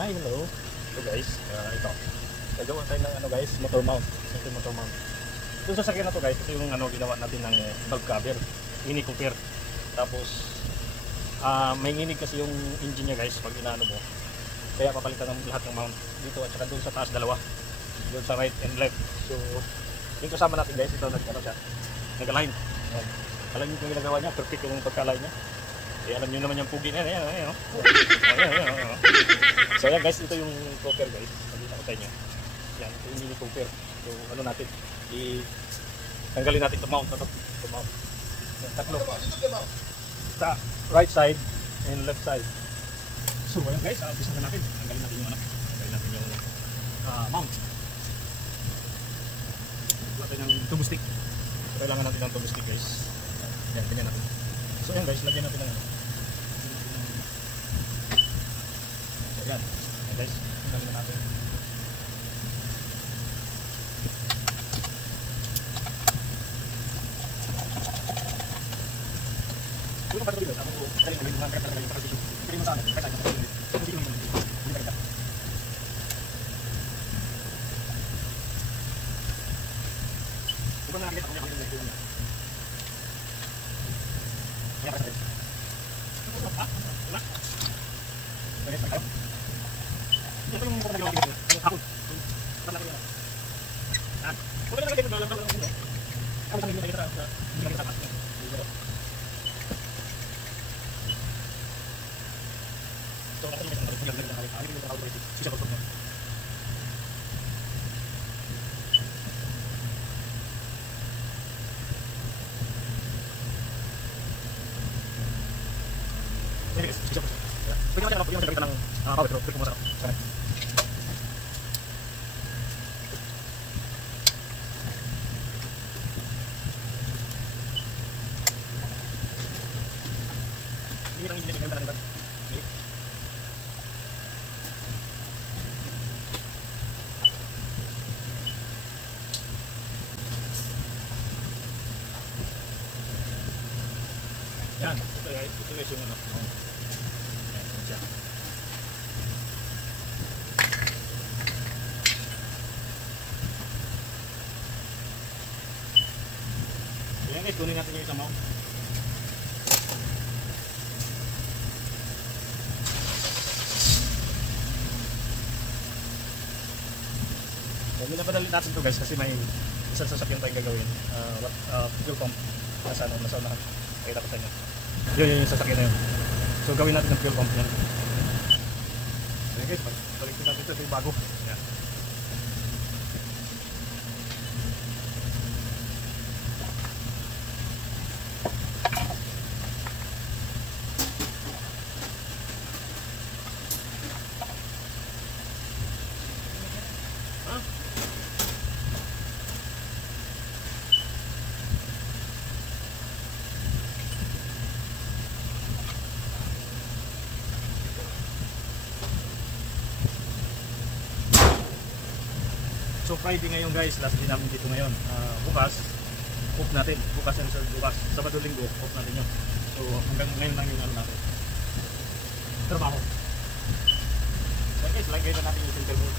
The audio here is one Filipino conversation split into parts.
Hi, hello. So guys, ito. Nagawa tayo ng ano guys, motor mount. Ito motor mount. Ito sa sakyan na to guys, ito yung ano ginawa natin ng valve cover, mini cooper. Tapos may nginig kasi yung engine niya guys pag inaano mo. Kaya papalitan ng lahat ng mount dito at saka doon sa taas dalawa. Doon sa right and left. So yung kasama natin guys, ito nag-ano siya. Nag-align. Alam niyo kung ginagawa niya, perfect yung pagka-align niya. Eh, alam niyo naman yung pugi na yan, ayan, ayan. So yan guys, ito yung cooper guys. Nakita ko sa inyo. Yan, ito yung mini cooper. So ano natin, tanggalin natin itong mount na ito mount. Yan, tatlo. Sa right side and left side. So yan guys, umpisa na natin. Tanggalin natin yung ano, tanggalin natin yung mount. Natin ng turbo stick. So kailangan natin ng turbo stick guys. Yan, ganyan natin. So yan guys, lagyan natin ng ano. So yan guys, tanggalin na natin. Kung pa dito, ako kaya may mga kaya yung para dito. Kaya mo sana, kaya tayo. Hindi mo hindi ka. Kung nakakita ko yung mga ito. Ya, pasa. Wala. Kaya pa kayo. Ito yung mga nagawa dito. Ang hapon. Para lang yun. Wala na kayo ng laban ng mundo. Ang sabi niyo kita sa hindi kita tapos. So, ako yung mga pagkakas ng kanya. Ano yung tawag dito? Siya ko. Pwede mo siya gamitan ng power pero click mo sa sana. Ini lang hindi gamitan ng yan, ito guys yung ano. Ayan guys, kunin natin yung isang mount. Minapadali natin ito guys kasi may isang sasakyan tayong gagawin. Fuel pump. Nasa unahan. Pakita ko sa inyo. Yun yung sasakyan na yun. So gawin natin ng fuel pump yan. Ayan guys, balikin natin ito yung bago. Ayan. So Friday ngayon guys, last day namin dito ngayon. Bukas, off natin. Bukas and bukas. Sabado linggo, off natin yun. So hanggang ngayon lang yung ano natin. Trabaho. So guys, lagay na natin yung center bolt.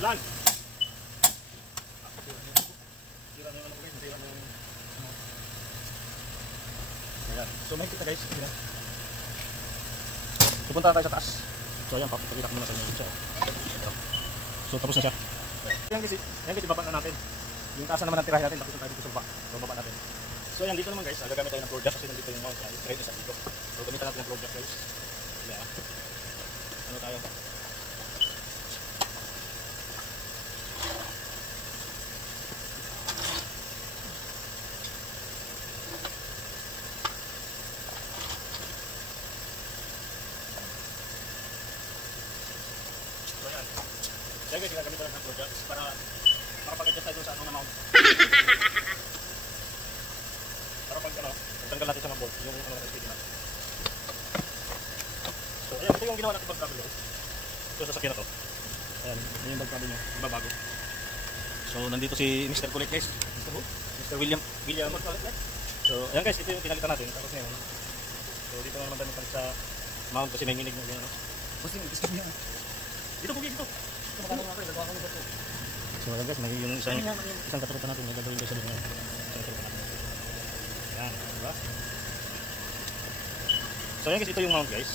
Lan. So may kita guys. Pupunta tayo sa taas. So ayan, papakita ko muna sa inyo siya. So tapos na siya. Yan kasi baba na natin. Yung taas na naman ang tirahin natin, tapos tayo dito sa baba. So baba natin. So yan, dito naman guys, gagamit tayo ng floor jack kasi nandito yung mount. Try na sa dito. So gamitan natin ng floor jack guys. Yeah. Ano tayo? guys, gagamit ko lang ng projects para makapag-adjust tayo sa ano na mount. Para pag ano, tanggal natin sa mga bolt, yung ano natin na. So ayan, ito yung ginawa natin pag-travel guys. So sasakyan na to. Ayan, yun yung bag-travel nyo, babago. So nandito si Mr. Kulit guys. Mr. William Kulit guys. So ayan guys, ito yung pinalitan natin. Tapos ngayon, so dito na naman tayo sa mount kasi may nginig na gano'n. Boss, gusto niya. Dito bugi dito. Ito magkano nga kayo, nagawa ko nito. So ayan guys, may yung isang katurutan natin, may gagawin guys sa loob. Isang katurutan natin. Ayan, diba? So ayan guys, ito yung mount guys.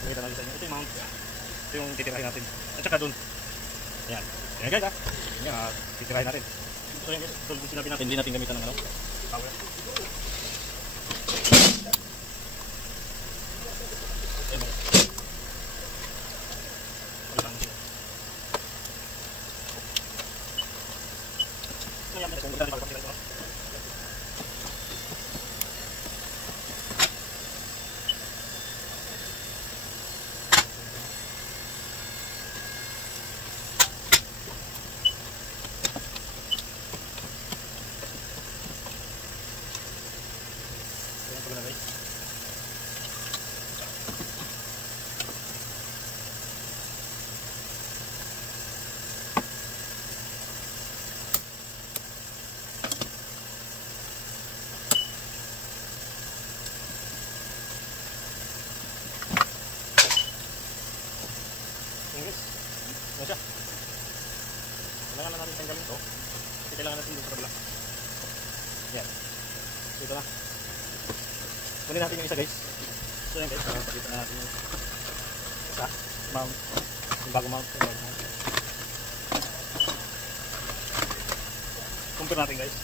Pakita natin sa inyo. Ito yung mount. Ito yung titirahin natin. At saka dun. Ayan. Ayan guys ha. Ayan, titirahin natin. So ayan guys, ito yung sinabi natin. Hindi natin gamitan ng ano. Power. Ano siya? Kailangan na natin tanggalin ito. Kasi kailangan natin dito sa kabila. Yan. So ito na. Kunin natin yung isa guys. So yan guys, pakita na natin yung isa. Mount. Yung bago mount. Compare natin guys.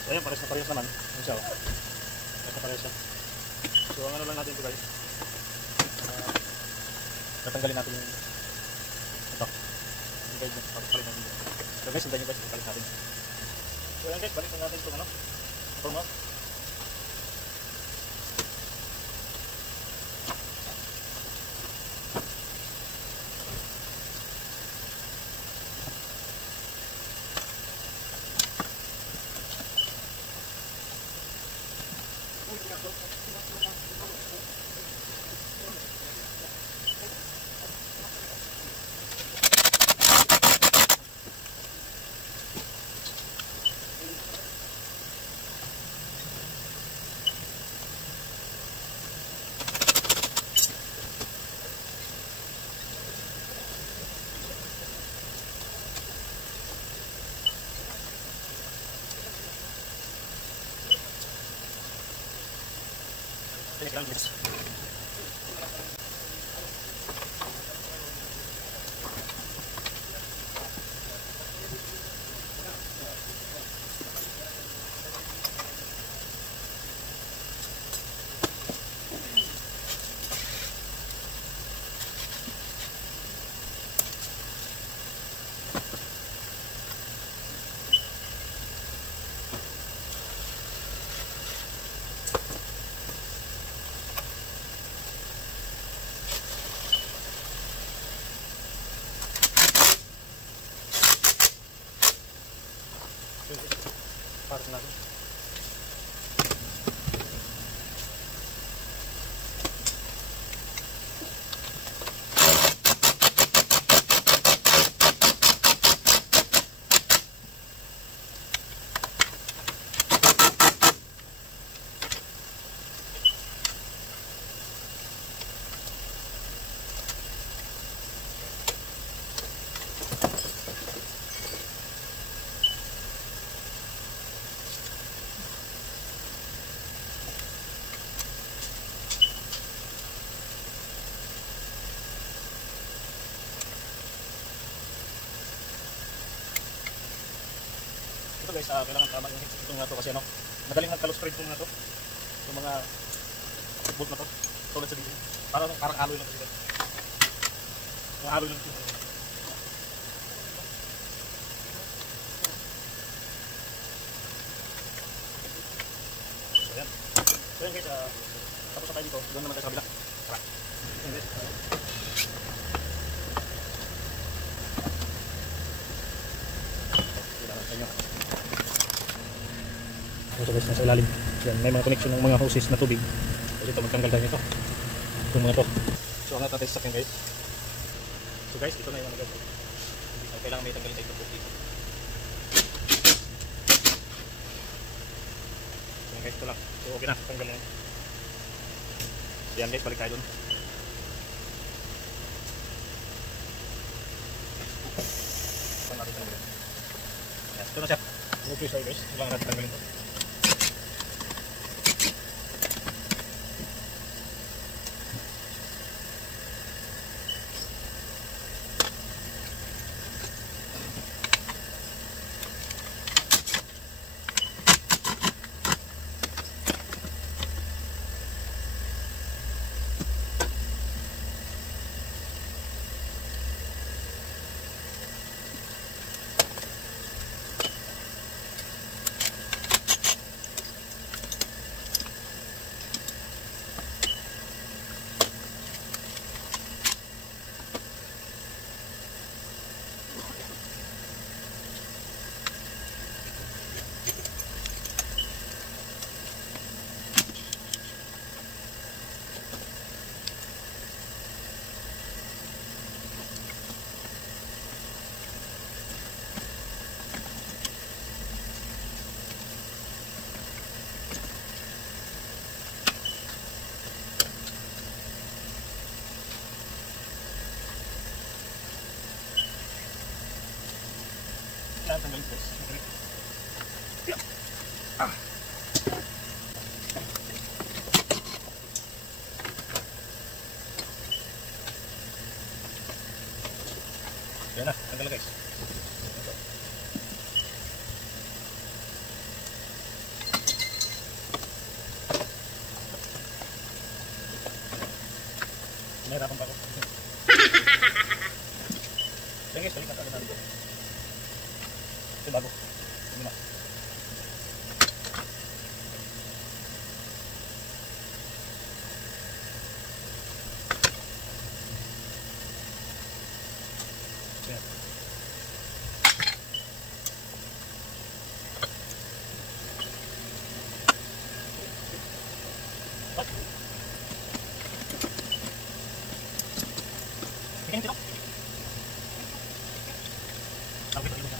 So yan, pares na pares naman. Yung siya o. Pares na pares siya. So ang ano lang natin ito guys, tatanggalin natin yung ito, yung guide na papalit natin dito. So guys, sundan nyo guys, papalit natin. So yan guys, balik natin itong ano, motor mount. Kailangan guys. Parang natin. Ito guys, kailangan tama yung ito nga to kasi ano, madaling nagkalustrate ko nga to. Yung mga bolt na to, tulad sa dito. Parang alloy lang kasi. Yung alloy lang ito. So yan. So yan guys, tapos na tayo dito. Doon naman tayo sa kabila. So guys, nasa ilalim. Yan, may mga connection ng mga hoses na tubig. So dito magtanggal tayo nito. Itong mga to. So angat natin sa akin guys. So guys, ito na yung mga guys. So, kailangan may tanggalin tayo ito dito. So guys, ito lang. So okay na, tanggal na yun. So yan guys, balik tayo dun. So natin tanggalin. Yes, ito na siya. Okay siya guys, kailangan natin tanggalin ito. Tanggalin guys. Yan na, tanggal na guys. Nahirapan pa ako. Yan guys, balik na tayo natin. Ito bago. Ito na. Ayan. Tingin dito. Okay, tingin mo.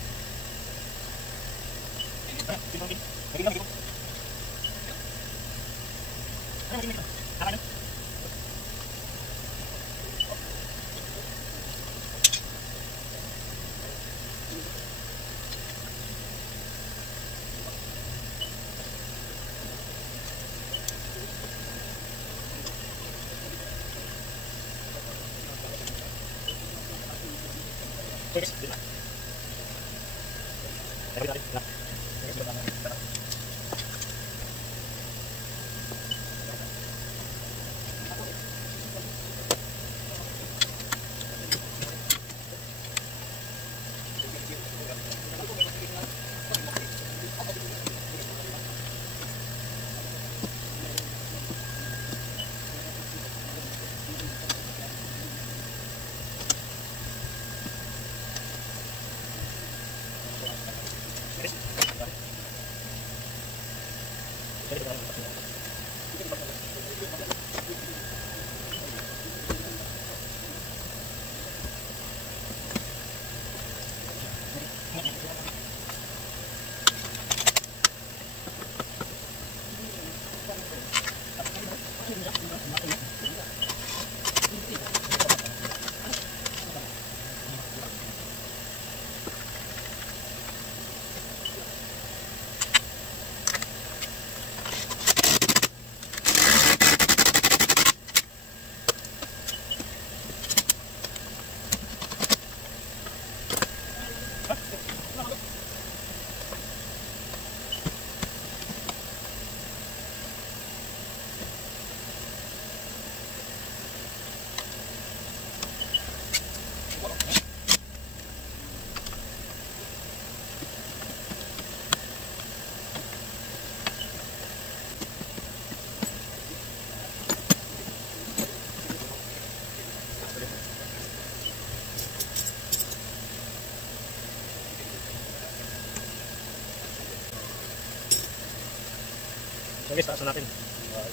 So guys, taasan natin.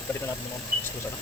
Ikabit na natin yung mga screws na.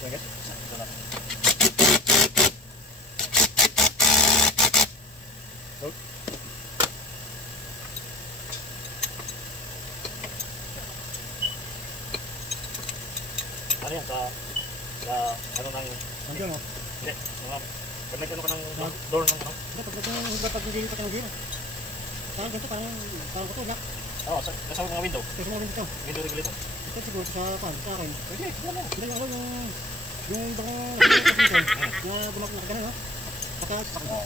Ayan guys, ito na. So, ano yan, sa ano nang Nandiyan mo. hindi, pag nag-ano ka ng door ng ano? Hindi, pag nagiging pa ng gino. Parang ganito, parang ito, lock. Oo, nasa mga window. Kasi mga ganito. Window regulator. Ito siguro sa akin. Pwede, wala. Hindi yung baka na bumak na kagana, no? Baka, Oo.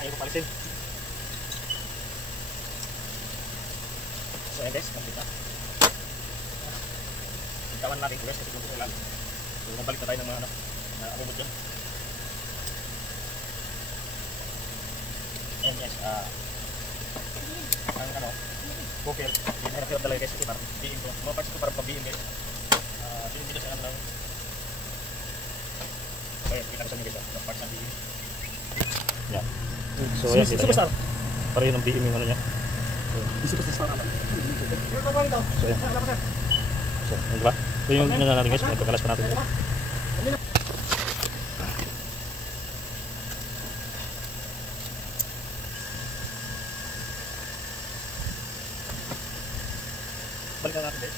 Ayaw ko palisin. So ayan guys, complete na. Itawan natin guys, kasi kung kailan. So mabalik na tayo ng mga ano, na abubot dyan. Ayan guys, ang ano, cooker. Hirap-hirap talaga guys, kasi parang biin ko. Mga parts ko parang pabiin guys. Dito sa ano lang. Ayan, kita ko sa mga guys, mga parts ng biin. Yan. So ayan, kita nyo. Pareho ng biin yung ano niya. Superstar naman. So ayan. So, yun diba? Ito yung ano natin guys, magkakalas pa natin. Balikan natin guys.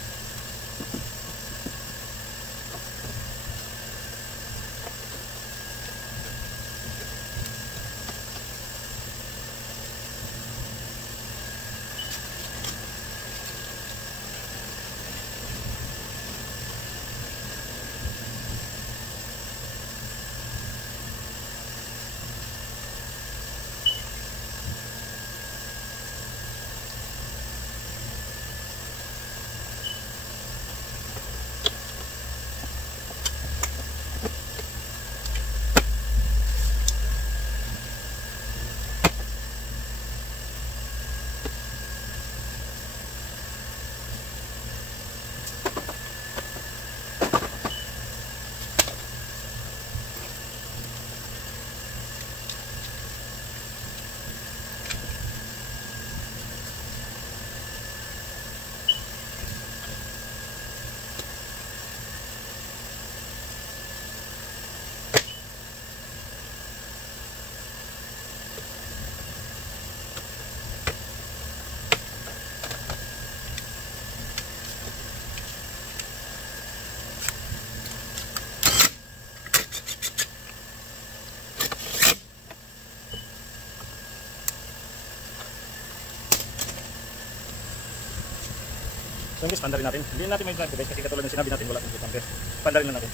So yung guys, pandarin natin. Hindi natin may drive guys kasi katulad ng sinabi natin, wala akong putang guys. Pandarin na natin.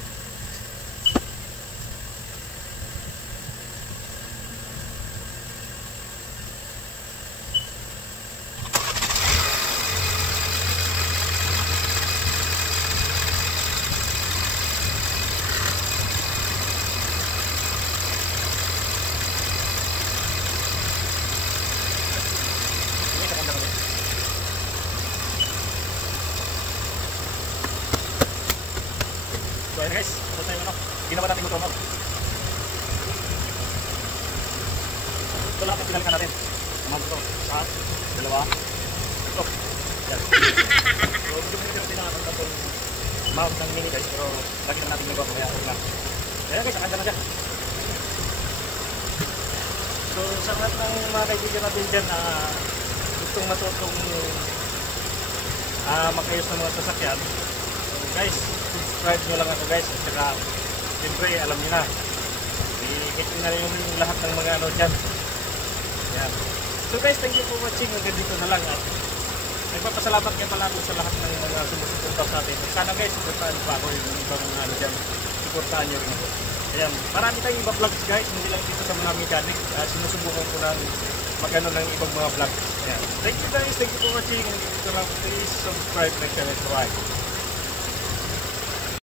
Sige, sa pandarin natin. So ayan guys, ito tayo ano, ginawa natin motor mo. Ito lahat ang pinalikan natin. Mga motor, saan, dalawa, ito. Yan. So medyo may natin na itong mount ng mini guys, pero lagi na natin nagawa kaya okay lang. Ayan guys, nakanda na dyan. So sa lahat ng mga kaibigan natin dyan na gustong matutong makayos ng mga sasakyan, so guys, subscribe nyo lang ako guys. At saka siyempre alam nyo na, i-hit nyo na yung lahat ng mga ano dyan. Yan. So guys, thank you for watching. Hanggang dito na lang. At nagpapasalamat nga pala ako sa lahat ng mga sumusuporta sa atin. Sana guys, supportahan pa ako yung ibang mga ano dyan. Supportahan nyo rin ako. Ayan, marami tayong iba vlogs guys, hindi lang dito sa mga mechanic. Sinusubukan ko ng magano ng ibang mga vlogs. Ayan. Thank you guys, thank you for watching. Hanggang dito lang. Please subscribe, like, share, and subscribe.